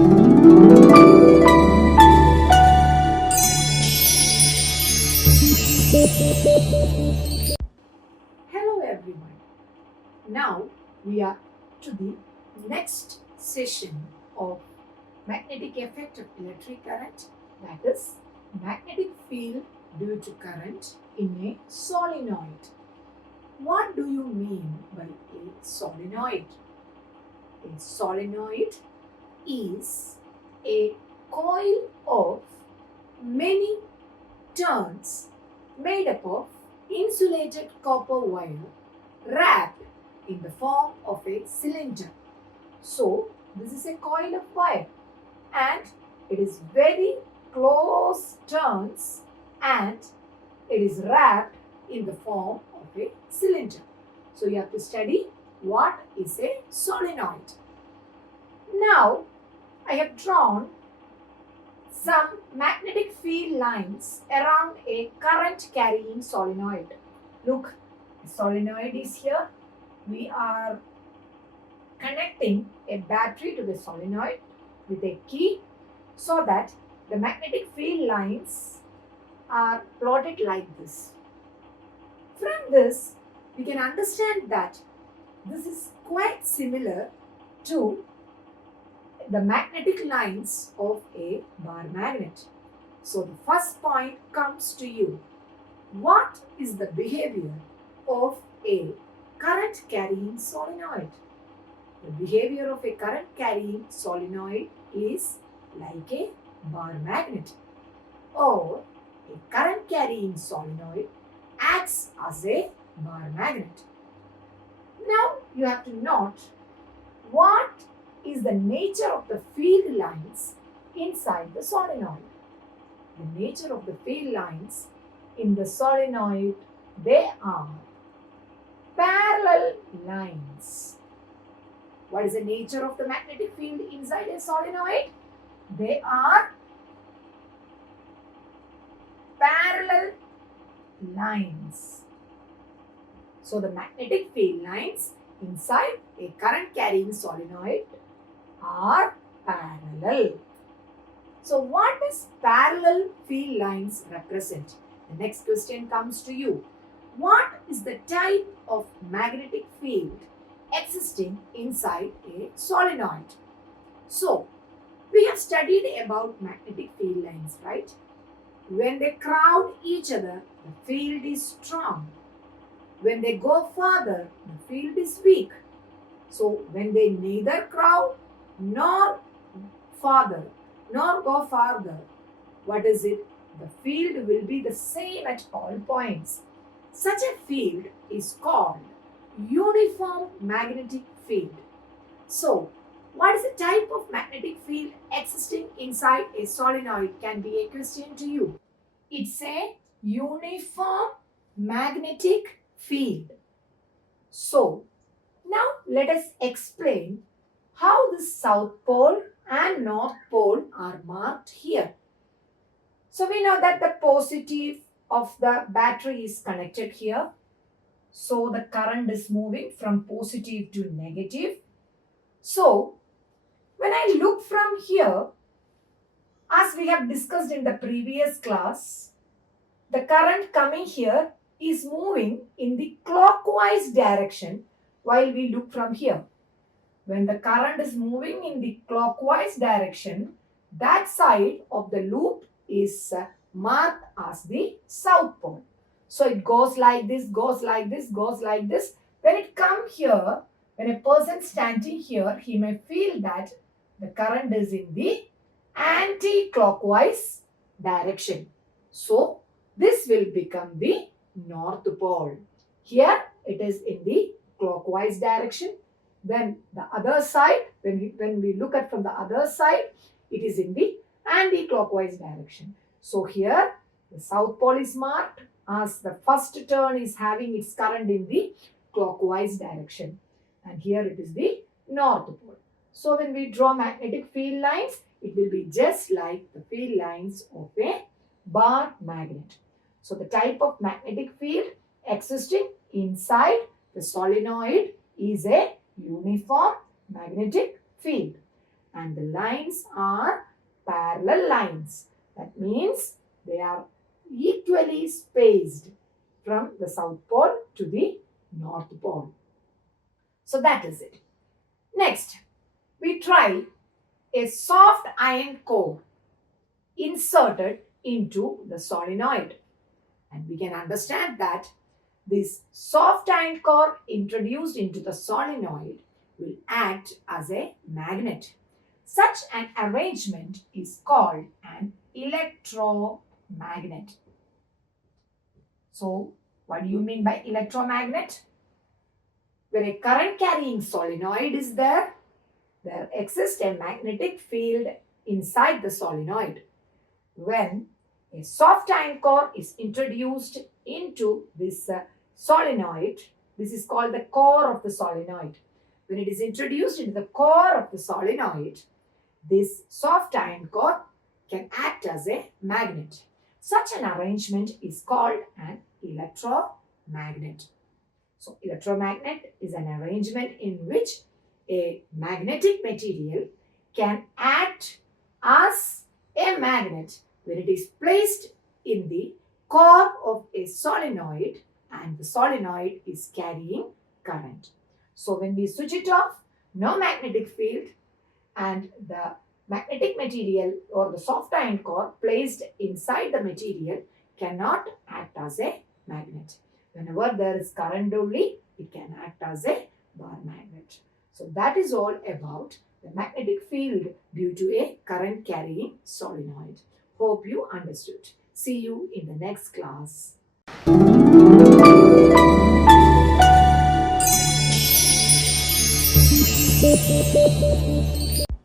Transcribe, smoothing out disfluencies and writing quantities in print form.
Hello everyone. Now we are to the next session of magnetic effect of electric current, that is magnetic field due to current in a solenoid. What do you mean by a solenoid? A solenoid is a coil of many turns made up of insulated copper wire wrapped in the form of a cylinder. So, this is a coil of wire and it is very close turns and it is wrapped in the form of a cylinder. So, you have to study what is a solenoid. Now, I have drawn some magnetic field lines around a current carrying solenoid. Look, the solenoid is here. We are connecting a battery to the solenoid with a key so that the magnetic field lines are plotted like this. From this, we can understand that this is quite similar to the magnetic lines of a bar magnet. So the first point comes to you. What is the behavior of a current carrying solenoid? The behavior of a current carrying solenoid is like a bar magnet, or a current carrying solenoid acts as a bar magnet. Now you have to note what is the nature of the field lines inside the solenoid. The nature of the field lines in the solenoid, they are parallel lines. What is the nature of the magnetic field inside a solenoid? They are parallel lines. So the magnetic field lines inside a current carrying solenoid are parallel. So what does parallel field lines represent? The next question comes to you. What is the type of magnetic field existing inside a solenoid? So we have studied about magnetic field lines, right? When they crowd each other, the field is strong. When they go further, the field is weak. So when they neither crowd nor farther, nor go farther, what is it? The field will be the same at all points. Such a field is called uniform magnetic field. So, what is the type of magnetic field existing inside a solenoid can be a question to you. It's a uniform magnetic field. So, now let us explain how the south pole and north pole are marked here. So we know that the positive of the battery is connected here. So the current is moving from positive to negative. So when I look from here, as we have discussed in the previous class, the current coming here is moving in the clockwise direction while we look from here. When the current is moving in the clockwise direction, that side of the loop is marked as the south pole. So it goes like this, goes like this, goes like this. When it comes here, when a person standing here, he may feel that the current is in the anti-clockwise direction. So this will become the north pole. Here it is in the clockwise direction. Then the other side, when we look at from the other side, it is in the anti-clockwise direction. So here the south pole is marked as the first turn is having its current in the clockwise direction. And here it is the north pole. So when we draw magnetic field lines, it will be just like the field lines of a bar magnet. So the type of magnetic field existing inside the solenoid is a uniform magnetic field. and the lines are parallel lines. That means they are equally spaced from the South Pole to the North Pole. So that is it. Next, we try a soft iron core inserted into the solenoid. And we can understand that this soft iron core introduced into the solenoid will act as a magnet. Such an arrangement is called an electromagnet. So, what do you mean by electromagnet? Where a current carrying solenoid is there exists a magnetic field inside the solenoid. When a soft iron core is introduced into this solenoid, this is called the core of the solenoid. When it is introduced into the core of the solenoid, this soft iron core can act as a magnet. Such an arrangement is called an electromagnet. So, electromagnet is an arrangement in which a magnetic material can act as a magnet when it is placed in the core of a solenoid and the solenoid is carrying current. So, when we switch it off, no magnetic field and the magnetic material or the soft iron core placed inside the material cannot act as a magnet. Whenever there is current only, it can act as a bar magnet. So that is all about the magnetic field due to a current carrying solenoid. Hope you understood. See you in the next class.